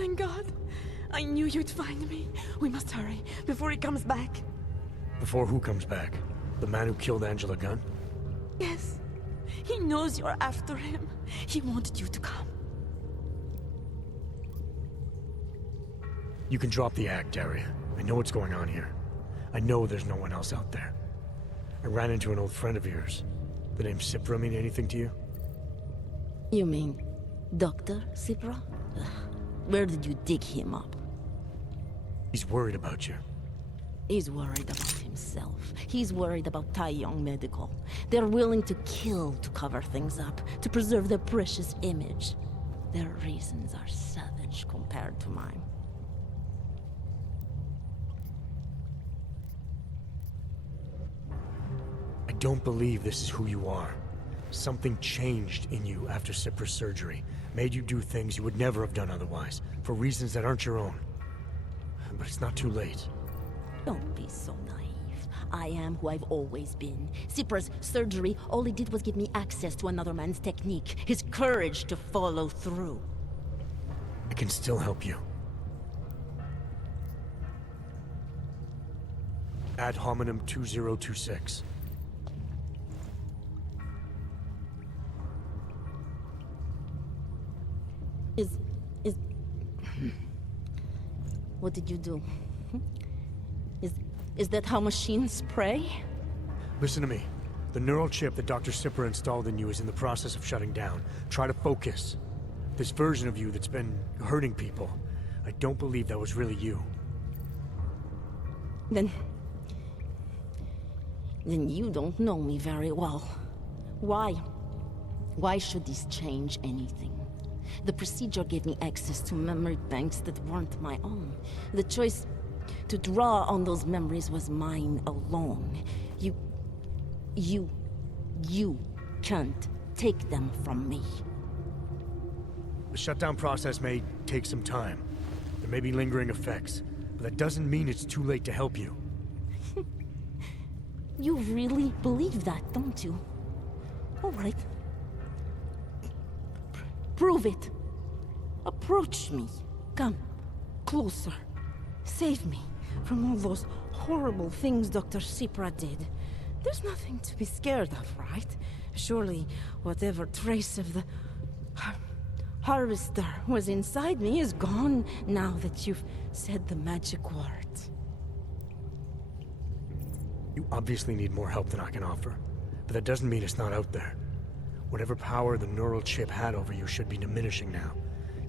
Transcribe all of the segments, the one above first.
thank God. I knew you'd find me. We must hurry, before he comes back. Before who comes back? The man who killed Angela Gunn? Yes. He knows you're after him. He wanted you to come. You can drop the act, Daria. I know what's going on here. I know there's no one else out there. I ran into an old friend of yours. The name Cipra mean anything to you? You mean Dr. Cipra? Where did you dig him up? He's worried about you. He's worried about himself. He's worried about Tai Yong Medical. They're willing to kill to cover things up, to preserve their precious image. Their reasons are savage compared to mine. I don't believe this is who you are. Something changed in you after Cipra's surgery. Made you do things you would never have done otherwise, for reasons that aren't your own. But it's not too late. Don't be so naive. I am who I've always been. Cipra's surgery, all it did was give me access to another man's technique, his courage to follow through. I can still help you. Ad hominem 2026. What did you do? Is that how machines pray? Listen to me. The neural chip that Dr. Cipra installed in you is in the process of shutting down. Try to focus. This version of you that's been hurting people, I don't believe that was really you. Then you don't know me very well. Why? Why should this change anything? The procedure gave me access to memory banks that weren't my own. The choice to draw on those memories was mine alone. You can't take them from me. The shutdown process may take some time. There may be lingering effects, but that doesn't mean it's too late to help you. You really believe that, don't you? All right. Prove it. Approach me. Come. Closer. Save me from all those horrible things Dr. Cipra did. There's nothing to be scared of, right? Surely, whatever trace of the harvester was inside me is gone now that you've said the magic words. You obviously need more help than I can offer, but that doesn't mean it's not out there. Whatever power the neural chip had over you should be diminishing now.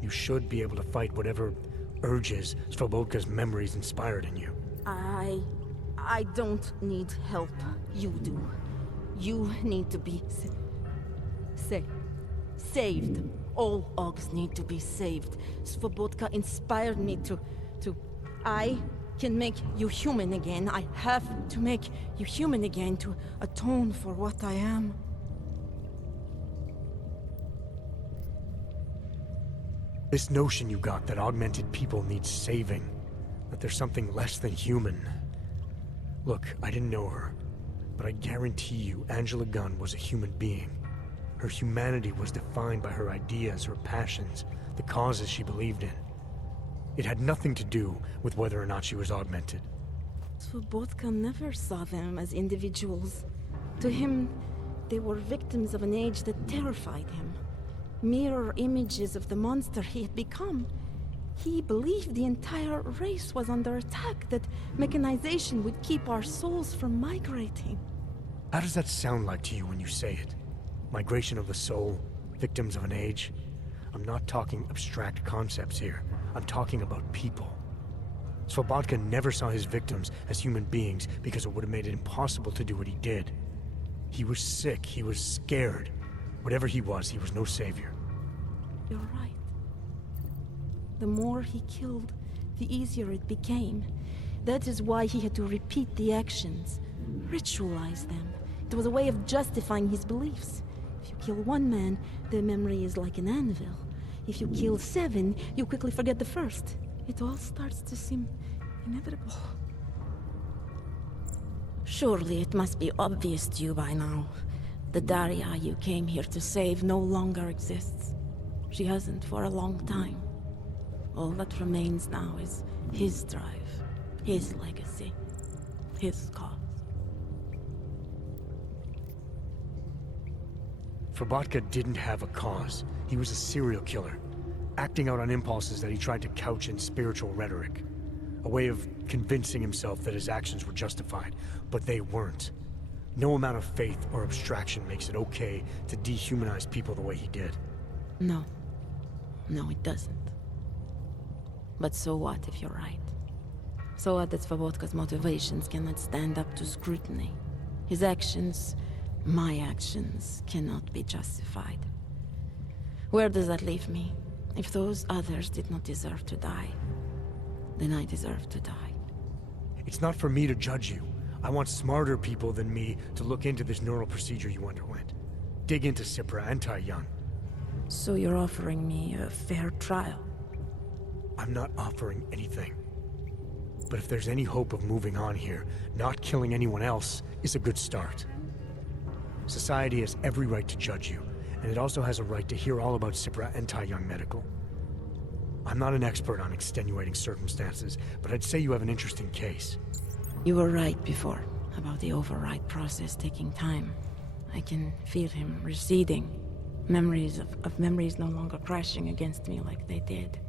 You should be able to fight whatever urges Svobodka's memories inspired in you. I don't need help. You do. You need to be saved. All Ogs need to be saved. Svobodka inspired me to... I can make you human again. I have to make you human again to atone for what I am. This notion you got that augmented people need saving, that there's something less than human. Look, I didn't know her, but I guarantee you Angela Gunn was a human being. Her humanity was defined by her ideas, her passions, the causes she believed in. It had nothing to do with whether or not she was augmented. Svobodka never saw them as individuals. To him, they were victims of an age that terrified him. Mirror images of the monster he had become. He believed the entire race was under attack, that mechanization would keep our souls from migrating. How does that sound like to you when you say it? Migration of the soul, victims of an age? I'm not talking abstract concepts here. I'm talking about people. Svobodka never saw his victims as human beings because it would have made it impossible to do what he did. He was sick, he was scared. Whatever he was no savior. You're right. The more he killed, the easier it became. That is why he had to repeat the actions, ritualize them. It was a way of justifying his beliefs. If you kill one man, the memory is like an anvil. If you kill 7, you quickly forget the first. It all starts to seem inevitable. Surely it must be obvious to you by now. The Daria you came here to save no longer exists. She hasn't for a long time. All that remains now is his drive, his legacy, his cause. Fabatka didn't have a cause. He was a serial killer, acting out on impulses that he tried to couch in spiritual rhetoric. A way of convincing himself that his actions were justified, but they weren't. No amount of faith or abstraction makes it okay to dehumanize people the way he did. No. No, it doesn't. But so what if you're right? So what that Svobodka's motivations cannot stand up to scrutiny? His actions, my actions, cannot be justified. Where does that leave me? If those others did not deserve to die, then I deserve to die. It's not for me to judge you. I want smarter people than me to look into this neural procedure you underwent. Dig into Cipra and Tai Young. So you're offering me a fair trial? I'm not offering anything. But if there's any hope of moving on here, not killing anyone else is a good start. Society has every right to judge you, and it also has a right to hear all about Cipra and Tai Young Medical. I'm not an expert on extenuating circumstances, but I'd say you have an interesting case. You were right before, about the override process taking time. I can feel him receding. Memories of memories no longer crashing against me like they did.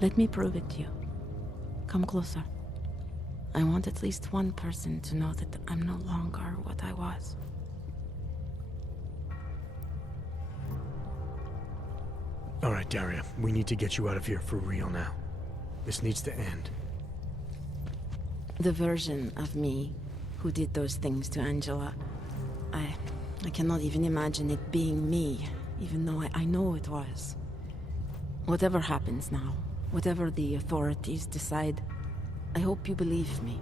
Let me prove it to you. Come closer. I want at least one person to know that I'm no longer what I was. All right, Daria, we need to get you out of here for real now. This needs to end. The version of me who did those things to Angela, I cannot even imagine it being me, even though I know it was. Whatever happens now, whatever the authorities decide, I hope you believe me.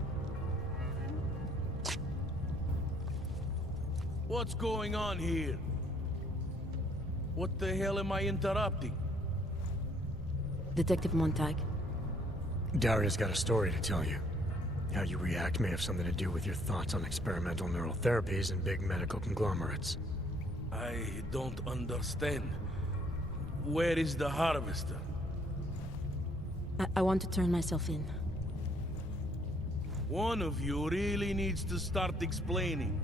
What's going on here? What the hell am I interrupting? Detective Montag. Daria's got a story to tell you. How you react may have something to do with your thoughts on experimental neural therapies and big medical conglomerates. I don't understand. Where is the harvester? I want to turn myself in. One of you really needs to start explaining.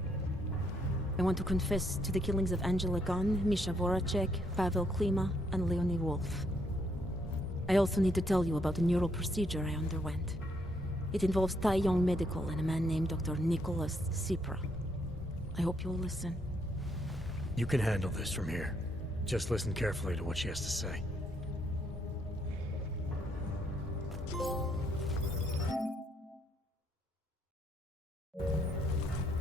I want to confess to the killings of Angela Gunn, Misha Voracek, Pavel Klima, and Leonie Wolf. I also need to tell you about the neural procedure I underwent. It involves Tai Young Medical and a man named Dr. Nicholas Cipra. I hope you'll listen. You can handle this from here. Just listen carefully to what she has to say.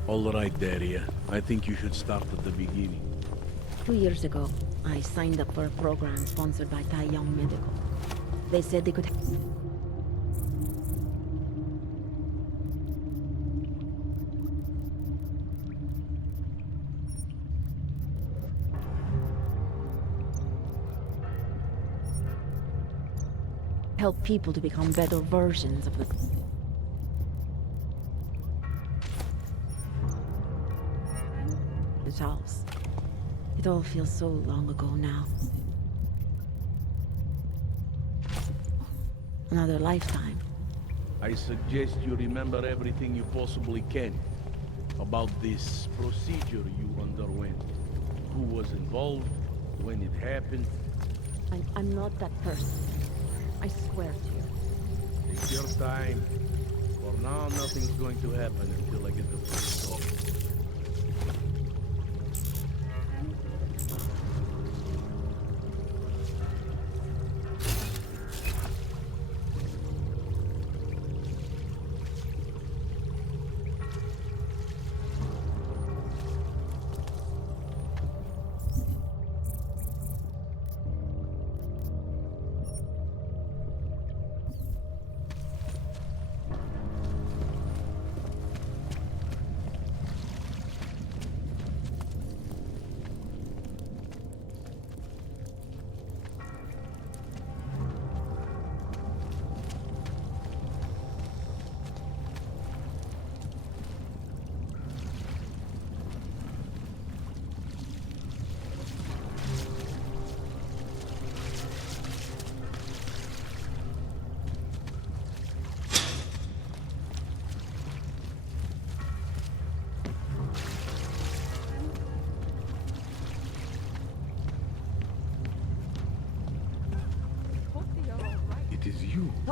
All right, Daria. I think you should start at the beginning. 2 years ago, I signed up for a program sponsored by Tai Young Medical. They said they could help people to become better versions of themselves. It all feels so long ago now. Another lifetime. I suggest you remember everything you possibly can about this procedure you underwent. Who was involved, when it happened. I'm not that person. I swear to you. Take your time. For now, nothing's going to happen until I get the first call.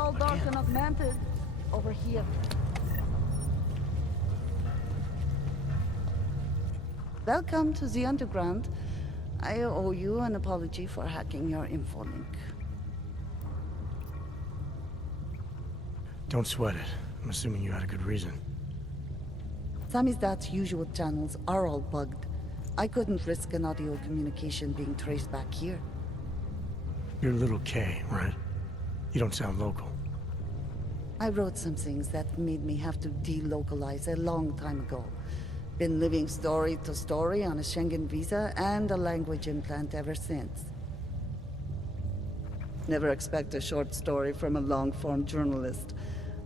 all dark and augmented. Over here. Welcome to the underground. I owe you an apology for hacking your info link. Don't sweat it. I'm assuming you had a good reason. Samizdat's usual channels are all bugged. I couldn't risk an audio communication being traced back here. You're little K, right? You don't sound local. I wrote some things that made me have to delocalize a long time ago. Been living story to story on a Schengen visa and a language implant ever since. Never expect a short story from a long-form journalist.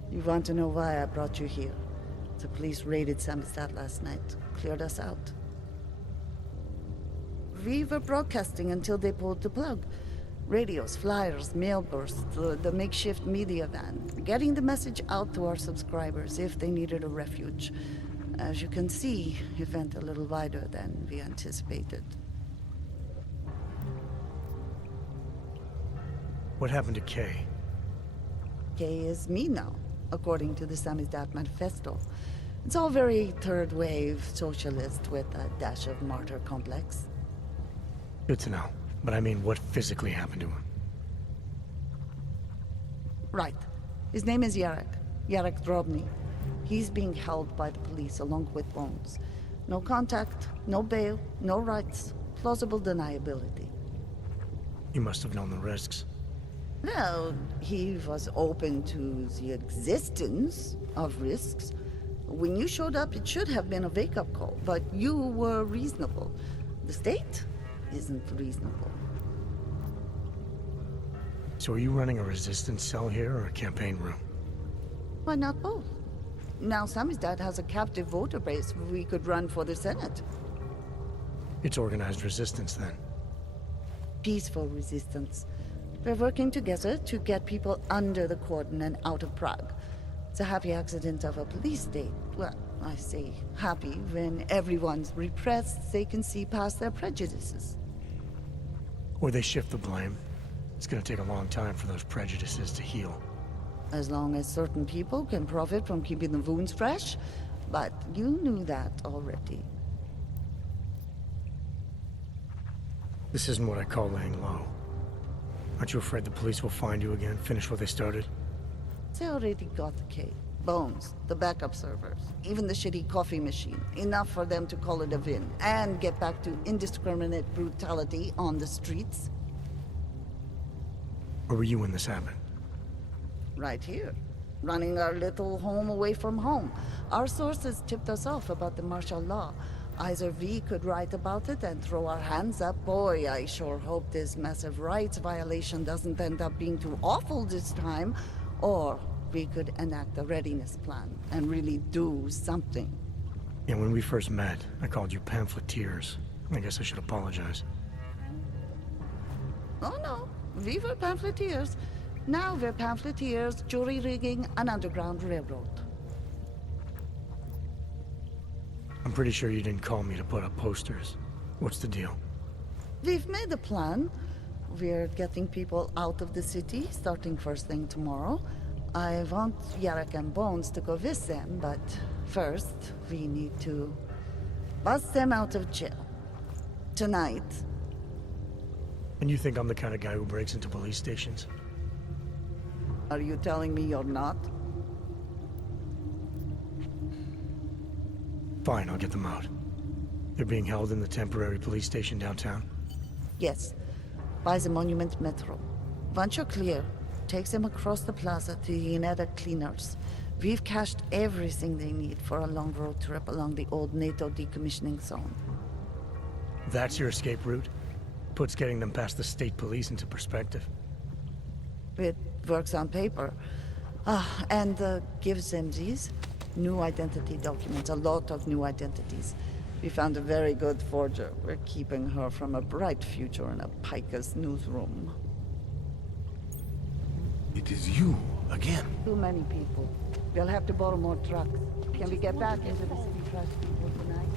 You want to know why I brought you here? The police raided Samizdat last night. Cleared us out. We were broadcasting until they pulled the plug. Radios, flyers, mail bursts, the makeshift media van. Getting the message out to our subscribers if they needed a refuge. As you can see, it went a little wider than we anticipated. What happened to Kay? Kay is me now, according to the Samizdat Manifesto. It's all very third-wave socialist with a dash of martyr complex. Good to know. But I mean, what physically happened to him? Right. His name is Yarek Drobny. He's being held by the police along with Bones. No contact, no bail, no rights. Plausible deniability. You must have known the risks. Well, he was open to the existence of risks. When you showed up, it should have been a wake-up call, but you were reasonable. The state isn't reasonable. So are you running a resistance cell here or a campaign room? Why not both? Now Samizdat has a captive voter base. We could run for the Senate. It's organized resistance then. Peaceful resistance. We're working together to get people under the cordon and out of Prague. It's a happy accident of a police state. Well, I say happy when everyone's repressed, they can see past their prejudices. Or they shift the blame. It's gonna take a long time for those prejudices to heal. As long as certain people can profit from keeping the wounds fresh. But you knew that already. This isn't what I call laying low. Aren't you afraid the police will find you again, finish what they started? They already got the K. Bones, the backup servers, even the shitty coffee machine. Enough for them to call it a win and get back to indiscriminate brutality on the streets. Where were you when this happened? Right here. Running our little home away from home. Our sources tipped us off about the martial law. Either we could write about it and throw our hands up. Boy, I sure hope this massive rights violation doesn't end up being too awful this time. Or we could enact a readiness plan and really do something. Yeah, when we first met, I called you pamphleteers. I guess I should apologize. Oh no, we were pamphleteers. Now we're pamphleteers, jury rigging an underground railroad. I'm pretty sure you didn't call me to put up posters. What's the deal? We've made a plan. We're getting people out of the city, starting first thing tomorrow. I want Yarek and Bones to go with them, but first, we need to bust them out of jail. Tonight. And you think I'm the kind of guy who breaks into police stations? Are you telling me you're not? Fine, I'll get them out. They're being held in the temporary police station downtown? Yes. By the Monument Metro. Once you're clear, takes them across the plaza to the Unetta Cleaners. We've cached everything they need for a long road trip along the old NATO decommissioning zone. That's your escape route? Puts getting them past the state police into perspective. It works on paper. And gives them these new identity documents, a lot of new identities. We found a very good forger. We're keeping her from a bright future in a Picus newsroom. It is you, again. Too many people. We'll have to borrow more trucks. Can we get back into the city trash people tonight?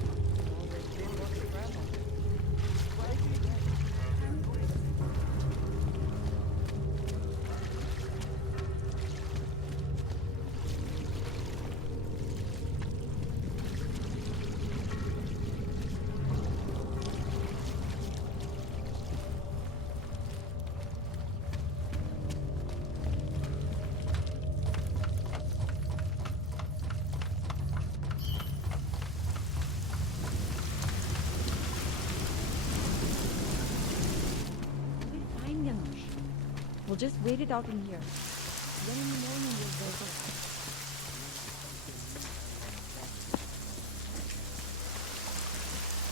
We'll just wait it out in here. Then in the morning we'll go back.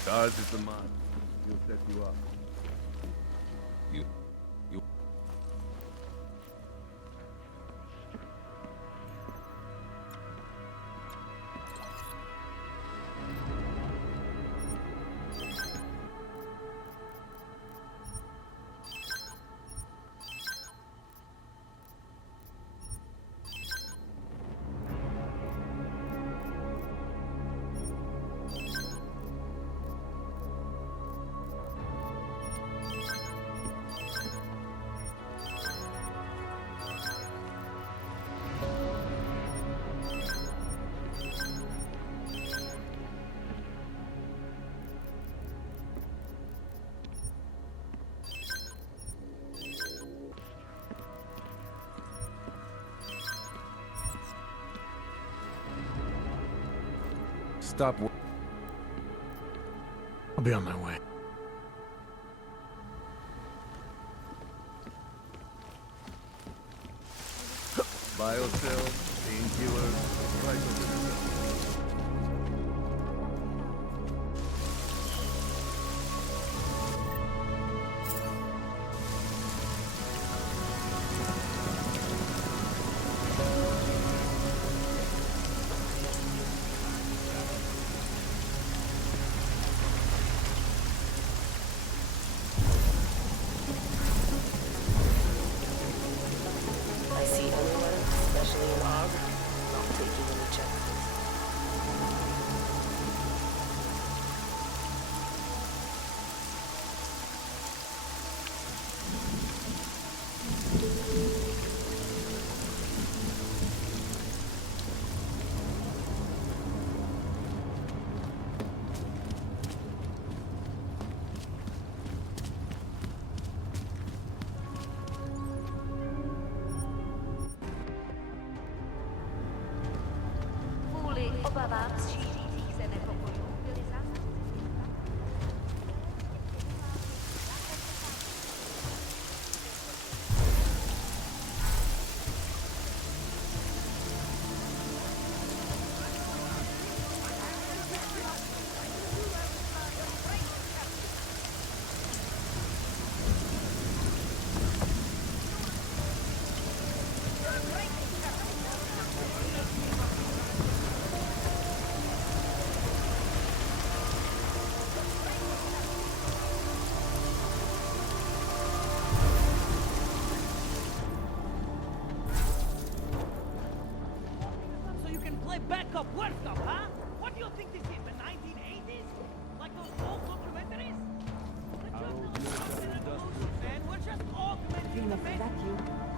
Charge is the man. He'll set you up. You... Stop. I'll be on my way. Biocells, painkillers, right over the I see anyone, especially an Og, not taking any chances. Backup, worst up, huh? What do you think this is, the 1980s? Like those old documentaries? We're just a revolution, man. We're just augmenting the message.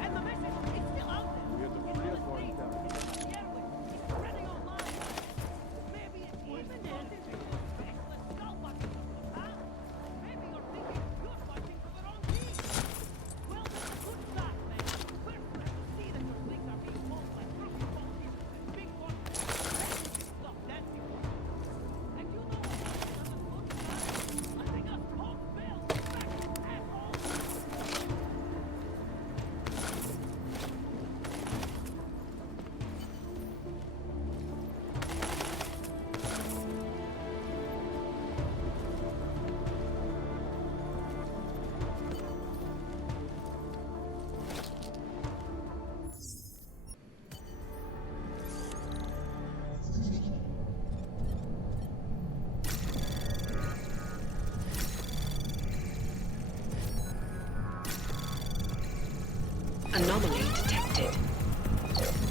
And the message is still out there. We have to It's free on us the one street. time. It's on the airways. It's spreading online. Maybe it's even then. Faceless skull watching, huh? Maybe you're thinking you're fighting for the wrong team. Well, that's a good start, man. We're glad to see that your things are being pulled like crooked politicians and big corporations. Stop dancing. And you know what else is another good start? Letting us talk Bill back, asshole! Anomaly detected.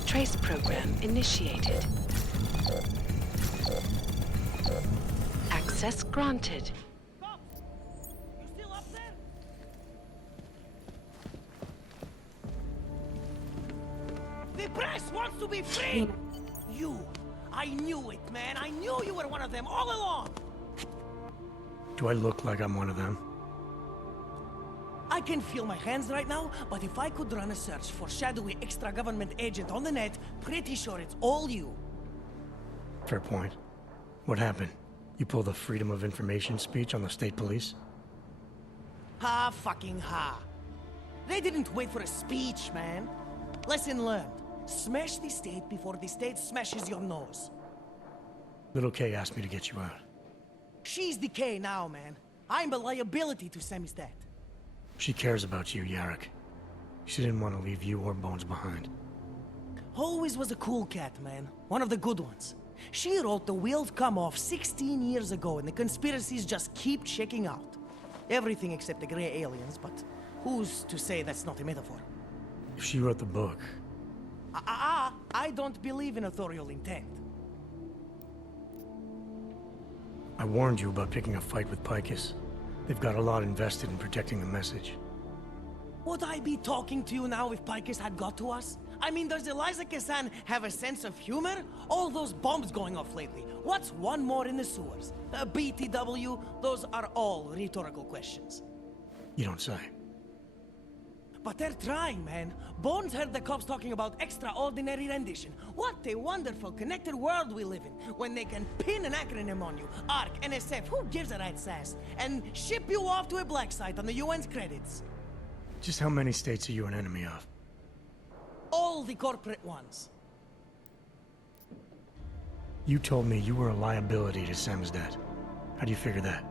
Trace program initiated. Access granted. Cops! You still up there? The press wants to be free! You! I knew it, man! I knew you were one of them all along! Do I look like I'm one of them? I can feel my hands right now, but if I could run a search for shadowy extra-government agent on the net, pretty sure it's all you. Fair point. What happened? You pulled a Freedom of Information speech on the state police? Ha fucking ha. They didn't wait for a speech, man. Lesson learned. Smash the state before the state smashes your nose. Little Kay asked me to get you out. She's the K now, man. I'm a liability to Samizdat. She cares about you, Yarrick. She didn't want to leave you or Bones behind. Always was a cool cat, man. One of the good ones. She wrote the wheels come off 16 years ago and the conspiracies just keep checking out. Everything except the gray aliens, but who's to say that's not a metaphor? If she wrote the book... I don't believe in authorial intent. I warned you about picking a fight with Picus. They've got a lot invested in protecting the message. Would I be talking to you now if Picus had got to us? I mean, does Eliza Kazan have a sense of humor? All those bombs going off lately. What's one more in the sewers? BTW? Those are all rhetorical questions. You don't say. But they're trying, man. Bones heard the cops talking about extraordinary rendition. What a wonderful connected world we live in, when they can pin an acronym on you, ARC, NSF, who gives a rat's ass, and ship you off to a black site on the UN's credits. Just how many states are you an enemy of? All the corporate ones. You told me you were a liability to Samizdat. How do you figure that?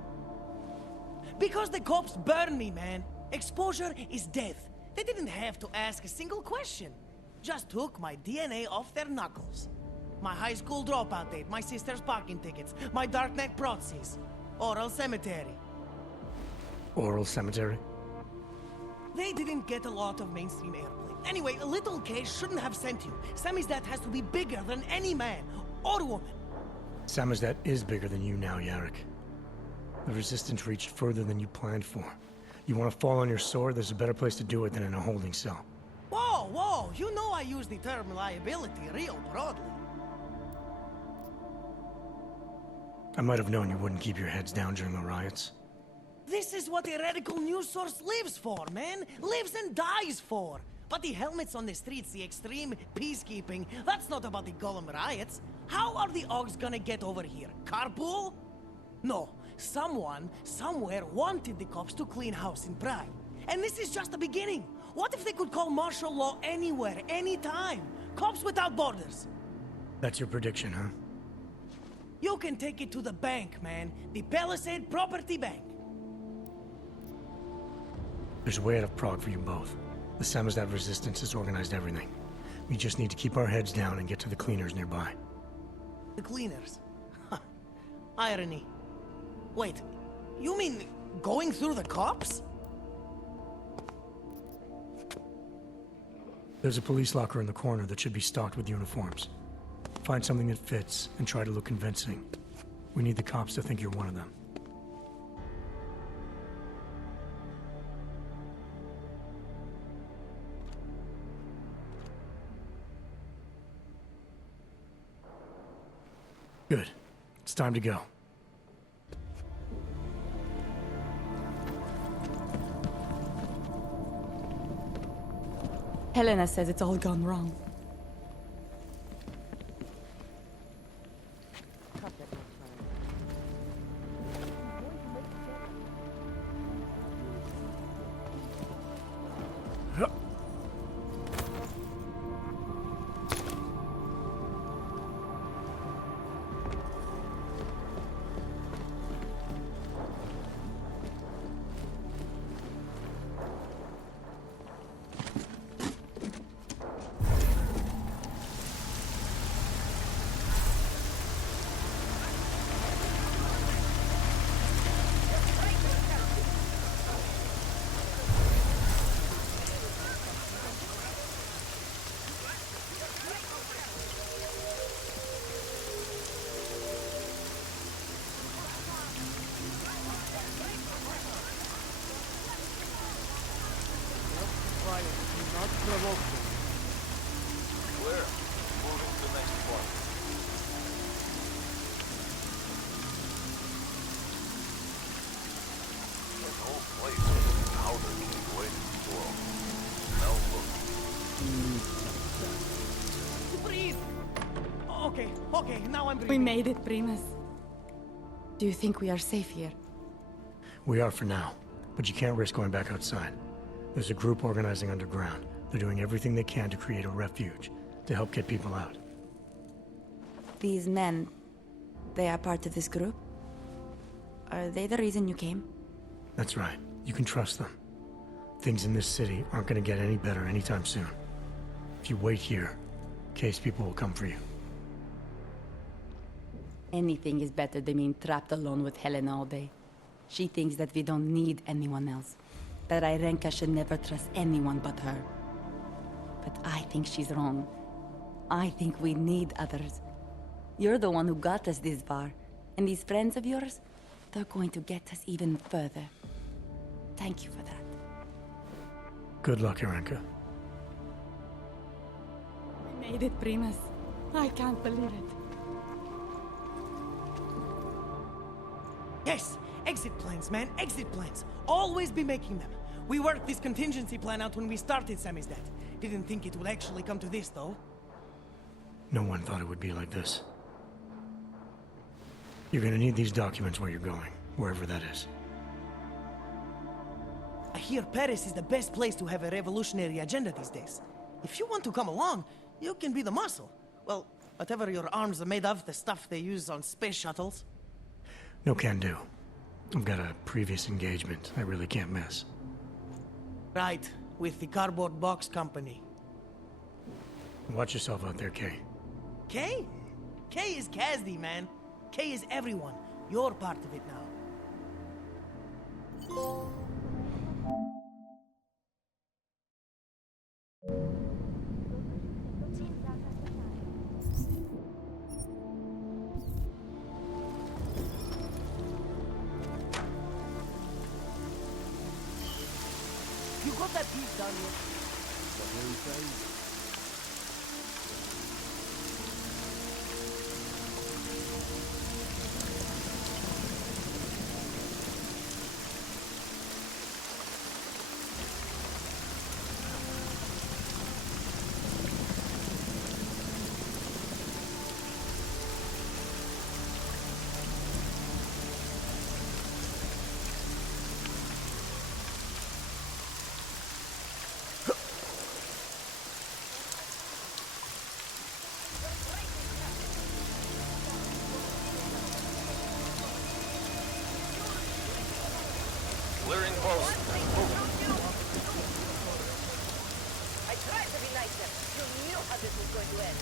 Because the cops burn me, man. Exposure is death. They didn't have to ask a single question. Just took my DNA off their knuckles. My high school dropout date, my sister's parking tickets, my darknet proxies. Oral cemetery. Oral cemetery? They didn't get a lot of mainstream airplay. Anyway, a little K shouldn't have sent you. Samizdat has to be bigger than any man or woman. Samizdat is bigger than you now, Yarrick. The Resistance reached further than you planned for. You want to fall on your sword, there's a better place to do it than in a holding cell. Whoa, whoa, you know I use the term liability real broadly. I might have known you wouldn't keep your heads down during the riots. This is what a radical news source lives for, man. Lives and dies for. But the helmets on the streets, the extreme peacekeeping, that's not about the Golem riots. How are the Augs gonna get over here? Carpool? No. Someone, somewhere, wanted the cops to clean house in Prague. And this is just the beginning. What if they could call martial law anywhere, anytime? Cops without borders. That's your prediction, huh? You can take it to the bank, man. The Palisade Property Bank. There's a way out of Prague for you both. The Samizdat Resistance has organized everything. We just need to keep our heads down and get to the cleaners nearby. The cleaners? Irony. Wait, you mean going through the cops? There's a police locker in the corner that should be stocked with uniforms. Find something that fits and try to look convincing. We need the cops to think you're one of them. Good. It's time to go. Helena says it's all gone wrong. Where? Moving to the next point. The whole place was powder cake waiting for him. Now look. Breathe! Okay, now I'm We breathing. made it, Primus. Do you think we are safe here? We are for now, but you can't risk going back outside. There's a group organizing underground. They're doing everything they can to create a refuge, to help get people out. These men, they are part of this group? Are they the reason you came? That's right. You can trust them. Things in this city aren't gonna get any better anytime soon. If you wait here, Case people will come for you. Anything is better than being trapped alone with Helena all day. She thinks that we don't need anyone else. That Irenka should never trust anyone but her. But I think she's wrong. I think we need others. You're the one who got us this far. And these friends of yours, they're going to get us even further. Thank you for that. Good luck, Irenka. We made it, Primus. I can't believe it. Yes, exit plans, man, exit plans. Always be making them. We worked this contingency plan out when we started Sammy's death. Didn't think it would actually come to this, though. No one thought it would be like this. You're gonna need these documents where you're going, wherever that is. I hear Paris is the best place to have a revolutionary agenda these days. If you want to come along, you can be the muscle. Well, whatever your arms are made of, the stuff they use on space shuttles. No can do. I've got a previous engagement I really can't miss. Right, with the cardboard box company. Watch yourself out there, Kay. Kay? Kay is Kazdy, man. Kay is everyone. You're part of it now. You got that piece down here? Clearing post. I tried to be nicer. You knew how this was going to end.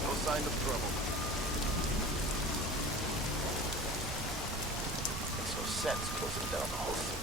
No sign of trouble. Makes no sense closing down the whole city.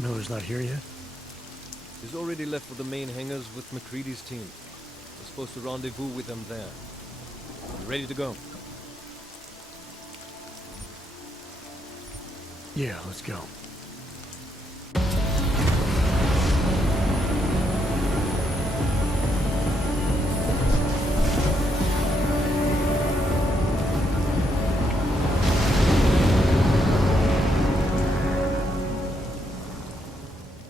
Miller's not here yet? He's already left for the main hangars with McCready's team. We're supposed to rendezvous with them there. You ready to go? Yeah, let's go.